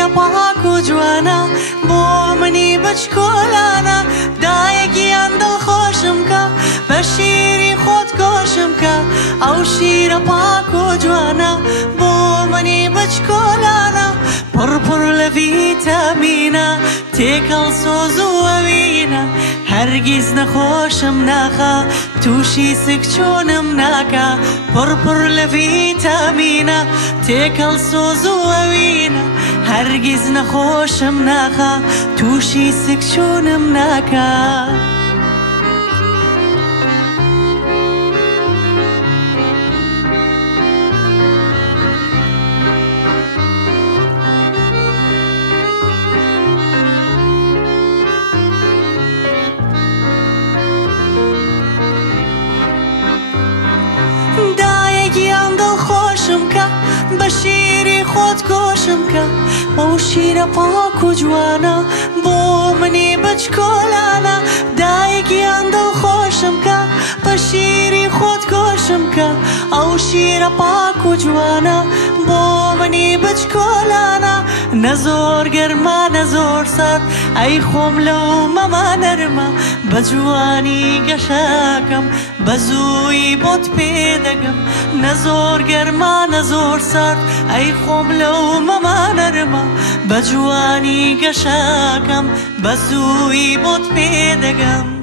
شیرە پاک و جوانە بۆ منی بچکۆلانە دایەگیان دڵخۆشم کە بە شیری خۆت کۆشم کە ئەو شیرە پاک و جوانە بۆ منی بچکۆلانە پڕ لە ڤیتامینە تێکەڵ سۆز و ئەوینە هەرگیز نەخۆشم ناخە تووشی سک چۆنم ناکە پڕ لە ڤیتامینە تێکەڵ سۆز و ئەوینە هەرگیز نەخۆشم ناخە تووشی سک چۆنم ناکە دایەگیان دڵخۆشم کە بە شیری خۆت کۆشم کە ئەو شیرە پاک و جوانە بۆ منی بچکۆلانە دایەگیان دڵخۆشم کە بە شیری خۆت کۆشم کە ئەو شیرە پاک و جوانە بۆ منی بچکۆلانە نەزۆر گەرما نەزۆر سارد ئەی خۆم لەو مەما نەرمە بە جوانی گەشەکەم بە زووی بۆت پێدەگەم نەزۆر گەرما نەزۆر سارد ئەی خۆم لەو مەما نەرمە بە جوانی گەشەکەم بە زووی بۆت پێدەگەم